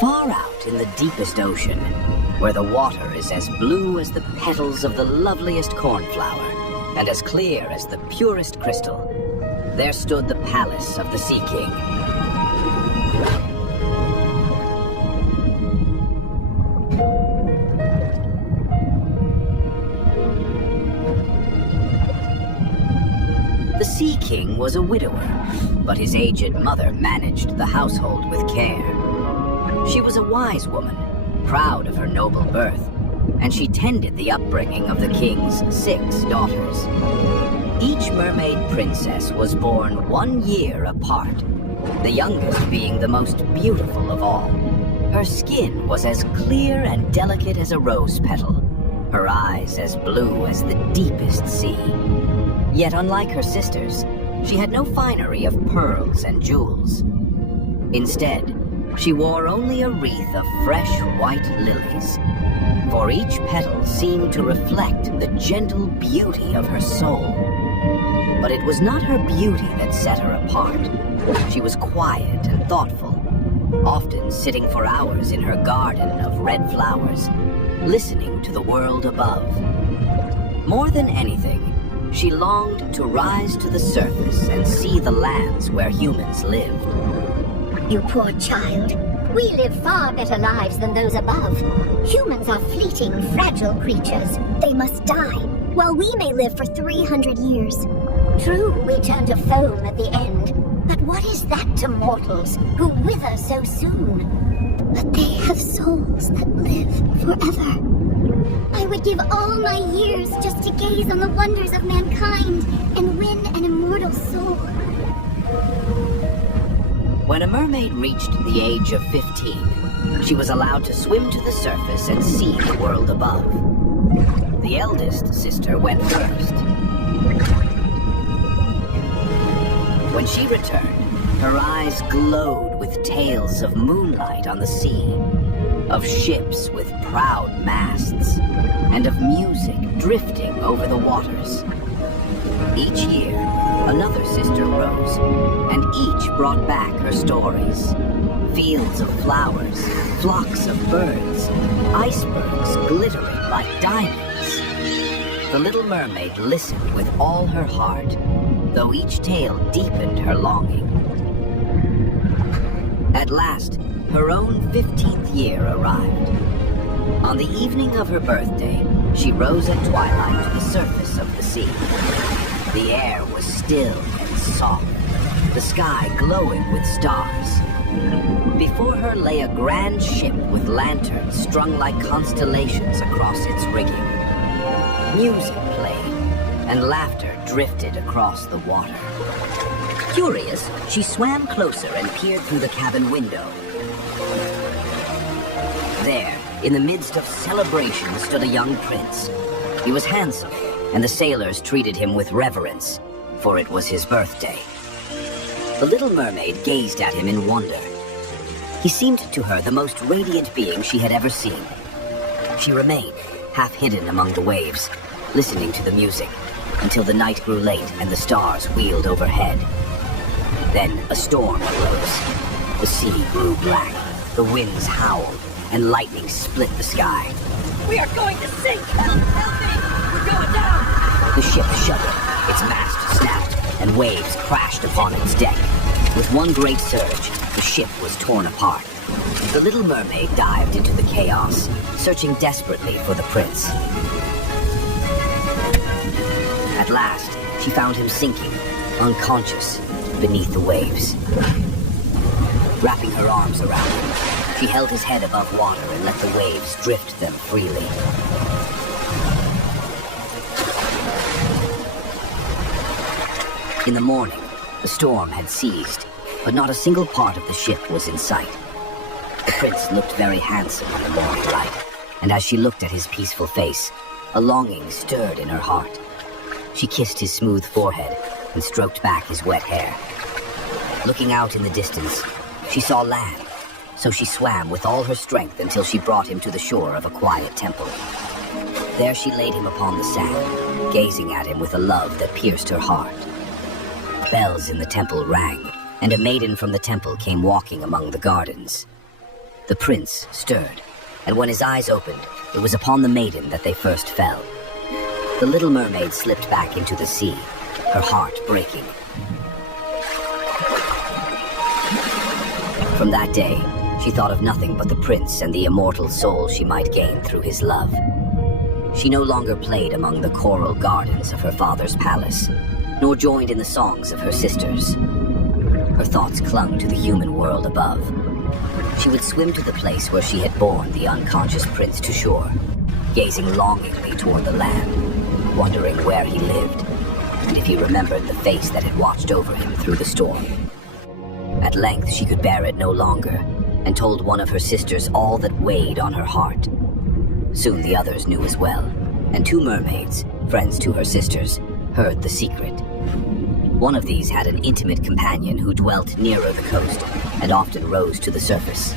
Far out in the deepest ocean, where the water is as blue as the petals of the loveliest cornflower, and as clear as the purest crystal, there stood the palace of the Sea King. The Sea King was a widower, but his aged mother managed the household with care. She was a wise woman, proud of her noble birth, and she tended the upbringing of the king's 6 daughters. Each mermaid princess was born 1 year apart, the youngest being the most beautiful of all. Her skin was as clear and delicate as a rose petal, her eyes as blue as the deepest sea. Yet unlike her sisters, she had no finery of pearls and jewels. Instead, she wore only a wreath of fresh white lilies, for each petal seemed to reflect the gentle beauty of her soul. But it was not her beauty that set her apart. She was quiet and thoughtful, often sitting for hours in her garden of red flowers, listening to the world above. More than anything, she longed to rise to the surface and see the lands where humans lived. You poor child. We live far better lives than those above. Humans are fleeting, fragile creatures. They must die, while we may live for 300 years. True, we turn to foam at the end, but what is that to mortals who wither so soon? But they have souls that live forever. I would give all my years just to gaze on the wonders of mankind and win an immortal soul. When a mermaid reached the age of 15, she was allowed to swim to the surface and see the world above. The eldest sister went first. When she returned, her eyes glowed with tales of moonlight on the sea, of ships with proud masts, and of music drifting over the waters. Each year, another sister rose, and each brought back her stories. Fields of flowers, flocks of birds, icebergs glittering like diamonds. The Little Mermaid listened with all her heart, though each tale deepened her longing. At last, her own 15th year arrived. On the evening of her birthday, she rose at twilight to the surface of the sea. The air was still and soft, the sky glowing with stars. Before her lay a grand ship with lanterns strung like constellations across its rigging. Music played, and laughter drifted across the water. Curious, she swam closer and peered through the cabin window. There, in the midst of celebration, stood a young prince. He was handsome, and the sailors treated him with reverence, for it was his birthday. The Little Mermaid gazed at him in wonder. He seemed to her the most radiant being she had ever seen. She remained, half hidden among the waves, listening to the music, until the night grew late and the stars wheeled overhead. Then a storm arose. The sea grew black, the winds howled, and lightning split the sky. We are going to sink! Help! Help me! We're going down! The ship shuddered, its mast snapped, and waves crashed upon its deck. With one great surge, the ship was torn apart. The Little Mermaid dived into the chaos, searching desperately for the prince. At last, she found him sinking, unconscious, beneath the waves. Wrapping her arms around him, she held his head above water and let the waves drift them freely. In the morning, the storm had ceased, but not a single part of the ship was in sight. The prince looked very handsome in the morning light, and as she looked at his peaceful face, a longing stirred in her heart. She kissed his smooth forehead and stroked back his wet hair. Looking out in the distance, she saw land, so she swam with all her strength until she brought him to the shore of a quiet temple. There she laid him upon the sand, gazing at him with a love that pierced her heart. Bells in the temple rang, and a maiden from the temple came walking among the gardens. The prince stirred, and when his eyes opened, it was upon the maiden that they first fell. The Little Mermaid slipped back into the sea, her heart breaking. From that day, she thought of nothing but the prince and the immortal soul she might gain through his love. She no longer played among the coral gardens of her father's palace, nor joined in the songs of her sisters. Her thoughts clung to the human world above. She would swim to the place where she had borne the unconscious prince to shore, gazing longingly toward the land, wondering where he lived, and if he remembered the face that had watched over him through the storm. At length she could bear it no longer, and told one of her sisters all that weighed on her heart. Soon the others knew as well, and 2 mermaids, friends to her sisters, heard the secret. One of these had an intimate companion who dwelt nearer the coast and often rose to the surface.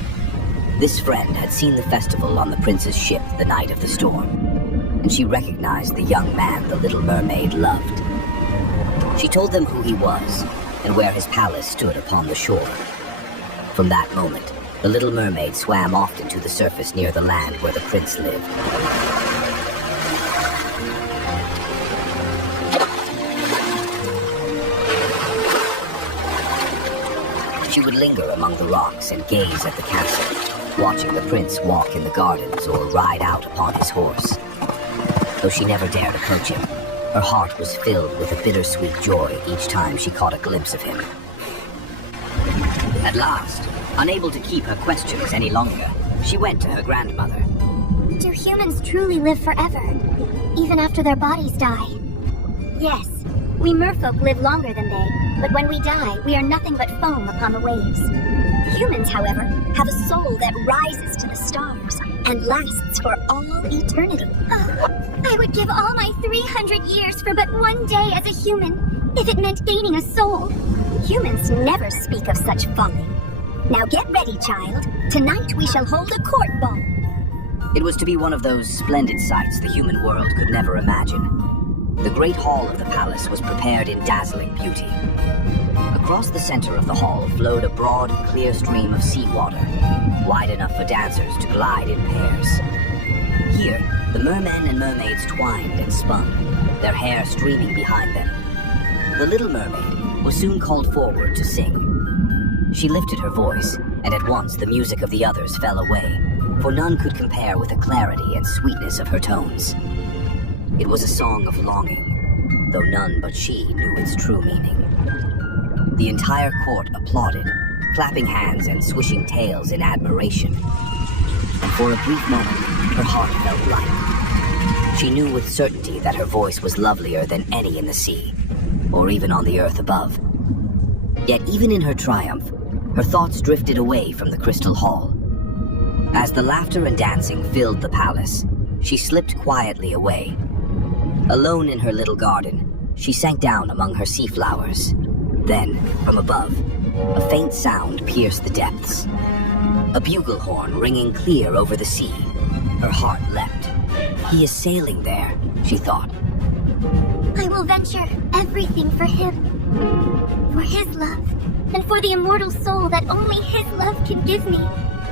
This friend had seen the festival on the prince's ship the night of the storm, and she recognized the young man the Little Mermaid loved. She told them who he was and where his palace stood upon the shore. From that moment, the Little Mermaid swam often to the surface near the land where the prince lived. She would linger among the rocks and gaze at the castle, watching the prince walk in the gardens or ride out upon his horse. Though she never dared approach him, her heart was filled with a bittersweet joy each time she caught a glimpse of him. At last, unable to keep her questions any longer, she went to her grandmother. Do humans truly live forever, even after their bodies die? Yes, we merfolk live longer than they, but when we die, we are nothing but foam upon the waves. Humans, however, have a soul that rises to the stars and lasts for all eternity. I would give all my 300 years for but one day as a human, if it meant gaining a soul. Humans never speak of such folly. Now get ready, child. Tonight we shall hold a court ball. It was to be one of those splendid sights the human world could never imagine. The great hall of the palace was prepared in dazzling beauty. Across the center of the hall flowed a broad, clear stream of seawater, wide enough for dancers to glide in pairs. Here, the mermen and mermaids twined and spun, their hair streaming behind them. The Little Mermaid was soon called forward to sing. She lifted her voice, and at once the music of the others fell away, for none could compare with the clarity and sweetness of her tones. It was a song of longing, though none but she knew its true meaning. The entire court applauded, clapping hands and swishing tails in admiration. And for a brief moment, her heart felt light. She knew with certainty that her voice was lovelier than any in the sea, or even on the earth above. Yet even in her triumph, her thoughts drifted away from the crystal hall. As the laughter and dancing filled the palace, she slipped quietly away. Alone in her little garden, she sank down among her sea flowers. Then, from above, a faint sound pierced the depths. A bugle horn ringing clear over the sea. Her heart leapt. He is sailing there, she thought. I will venture everything for him. For his love, and for the immortal soul that only his love can give me.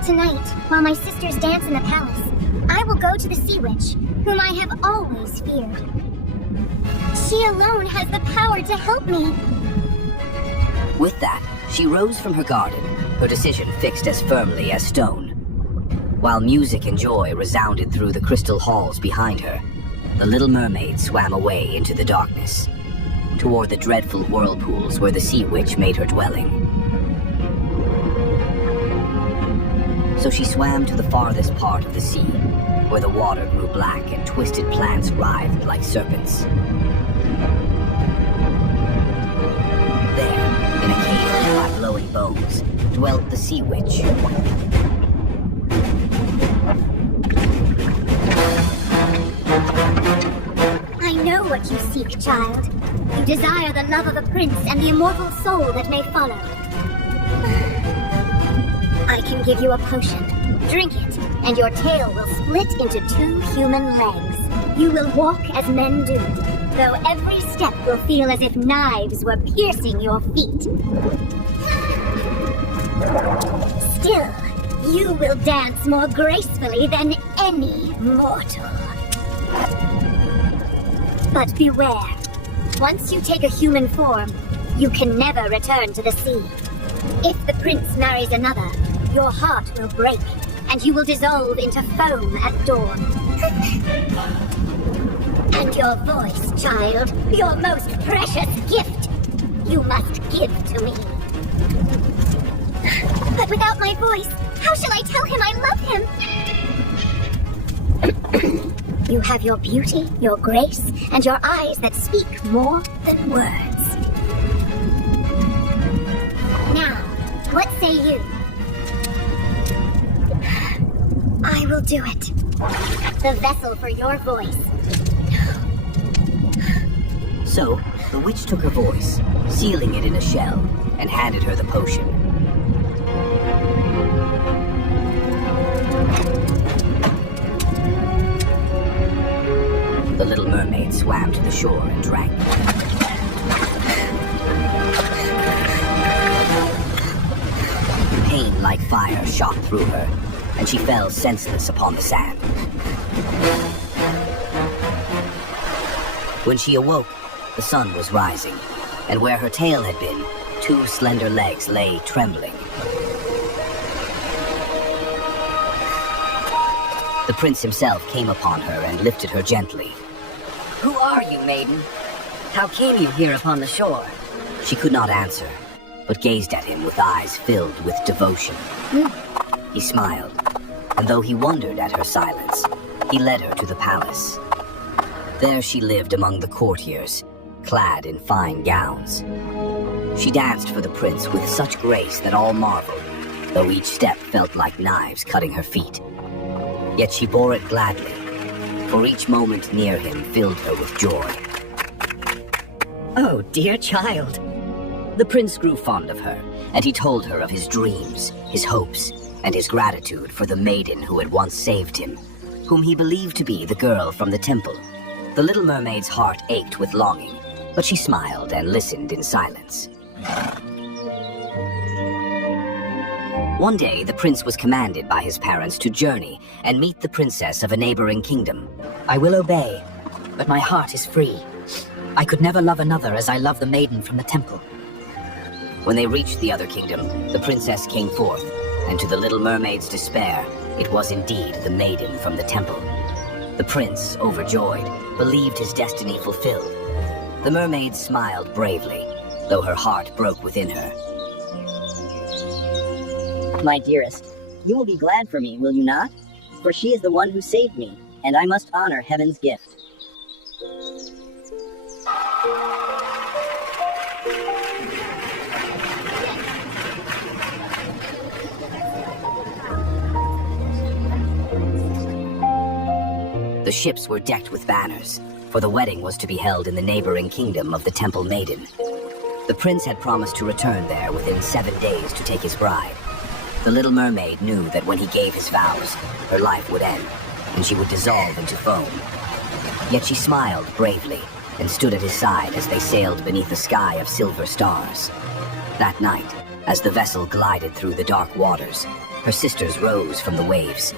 Tonight, while my sisters dance in the palace, I will go to the Sea Witch, whom I have always feared. She alone has the power to help me. With that, she rose from her garden, her decision fixed as firmly as stone. While music and joy resounded through the crystal halls behind her, the Little Mermaid swam away into the darkness, toward the dreadful whirlpools where the Sea Witch made her dwelling. So she swam to the farthest part of the sea, where the water grew black and twisted plants writhed like serpents. There, in a cave by glowing bones, dwelt the Sea Witch. I know what you seek, child. You desire the love of a prince and the immortal soul that may follow. I can give you a potion. Drink it, and your tail will split into 2 human legs. You will walk as men do, though every step will feel as if knives were piercing your feet. Still, you will dance more gracefully than any mortal. But beware. Once you take a human form, you can never return to the sea. If the prince marries another, your heart will break, and you will dissolve into foam at dawn. And your voice, child, your most precious gift, you must give to me. But without my voice, how shall I tell him I love him? You have your beauty, your grace, and your eyes that speak more than words. Now, what say you? I will do it. The vessel for your voice. So, the witch took her voice, sealing it in a shell, and handed her the potion. The Little Mermaid swam to the shore and drank. Pain like fire shot through her, and she fell senseless upon the sand. When she awoke, the sun was rising, and where her tail had been, two slender legs lay trembling. The prince himself came upon her and lifted her gently. Who are you, maiden? How came you here upon the shore? She could not answer, but gazed at him with eyes filled with devotion. He smiled, and though he wondered at her silence, he led her to the palace. There she lived among the courtiers, clad in fine gowns. She danced for the prince with such grace that all marveled, though each step felt like knives cutting her feet. Yet she bore it gladly, for each moment near him filled her with joy. Oh, dear child. The prince grew fond of her, and he told her of his dreams, his hopes, and his gratitude for the maiden who had once saved him, whom he believed to be the girl from the temple. The Little Mermaid's heart ached with longing, but she smiled and listened in silence. One day, the prince was commanded by his parents to journey and meet the princess of a neighboring kingdom. I will obey, but my heart is free. I could never love another as I love the maiden from the temple. When they reached the other kingdom, the princess came forth, and to the Little Mermaid's despair, it was indeed the maiden from the temple. The prince, overjoyed, believed his destiny fulfilled. The mermaid smiled bravely, though her heart broke within her. My dearest, you will be glad for me, will you not? For she is the one who saved me, and I must honor heaven's gift. The ships were decked with banners, for the wedding was to be held in the neighboring kingdom of the Temple Maiden. The prince had promised to return there within 7 days to take his bride. The Little Mermaid knew that when he gave his vows, her life would end, and she would dissolve into foam. Yet she smiled bravely and stood at his side as they sailed beneath a sky of silver stars. That night, as the vessel glided through the dark waters, her sisters rose from the waves.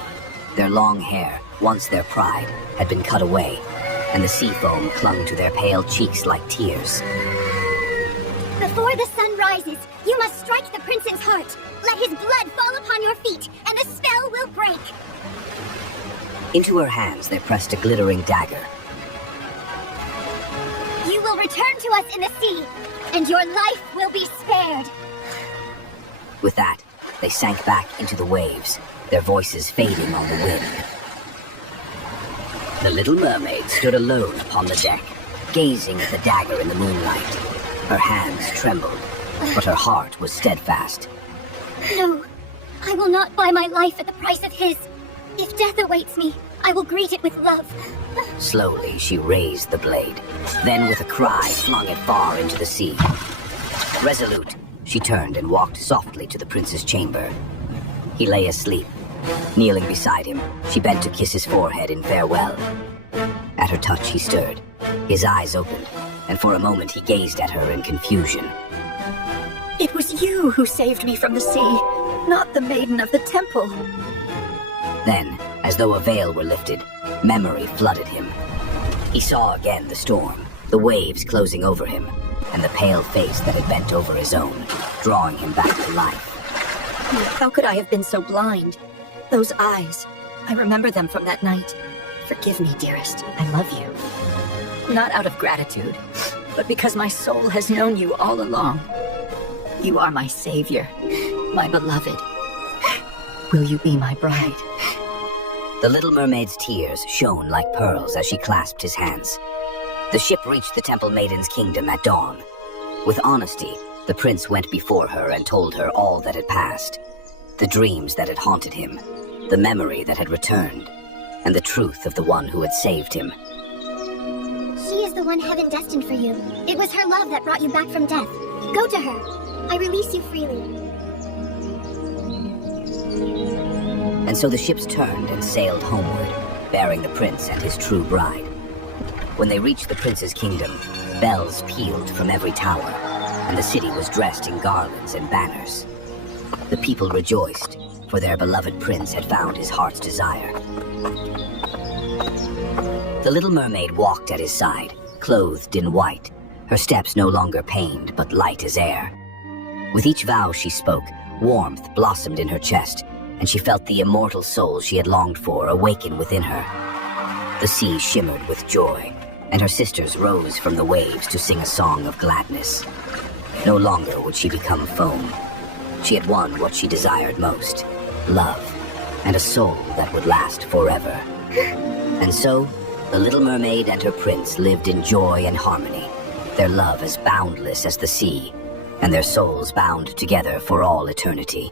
Their long hair, once their pride, had been cut away, and the sea foam clung to their pale cheeks like tears. Before the sun rises, you must strike the prince's heart. Let his blood fall upon your feet, and the spell will break. Into her hands there pressed a glittering dagger. You will return to us in the sea, and your life will be spared. With that, they sank back into the waves, their voices fading on the wind. The Little Mermaid stood alone upon the deck, gazing at the dagger in the moonlight. Her hands trembled, but her heart was steadfast. No, I will not buy my life at the price of his. If death awaits me, I will greet it with love. Slowly, she raised the blade, then with a cry flung it far into the sea. Resolute, she turned and walked softly to the prince's chamber. He lay asleep. Kneeling beside him, she bent to kiss his forehead in farewell. At her touch, he stirred. His eyes opened, and for a moment he gazed at her in confusion. It was you who saved me from the sea. not the maiden of the temple. Then, as though a veil were lifted, memory flooded him. He saw again the storm, the waves closing over him, and the pale face that had bent over his own, drawing him back to life. How could I have been so blind? Those eyes, I remember them from that night. Forgive me, dearest. I love you. Not out of gratitude, but because my soul has known you all along. You are my savior, my beloved. Will you be my bride? The Little Mermaid's tears shone like pearls as she clasped his hands. The ship reached the Temple Maiden's kingdom at dawn. With honesty, the prince went before her and told her all that had passed. The dreams that had haunted him, the memory that had returned, and the truth of the one who had saved him. She is the one heaven destined for you. It was her love that brought you back from death. Go to her. I release you freely. And so the ships turned and sailed homeward, bearing the prince and his true bride. When they reached the prince's kingdom, bells pealed from every tower, and the city was dressed in garlands and banners. The people rejoiced, for their beloved prince had found his heart's desire. The Little Mermaid walked at his side, clothed in white, her steps no longer pained but light as air. With each vow she spoke, warmth blossomed in her chest, and she felt the immortal soul she had longed for awaken within her. The sea shimmered with joy, and her sisters rose from the waves to sing a song of gladness. No longer would she become foam. She had won what she desired most, love, and a soul that would last forever. And so, the Little Mermaid and her prince lived in joy and harmony, their love as boundless as the sea, and their souls bound together for all eternity.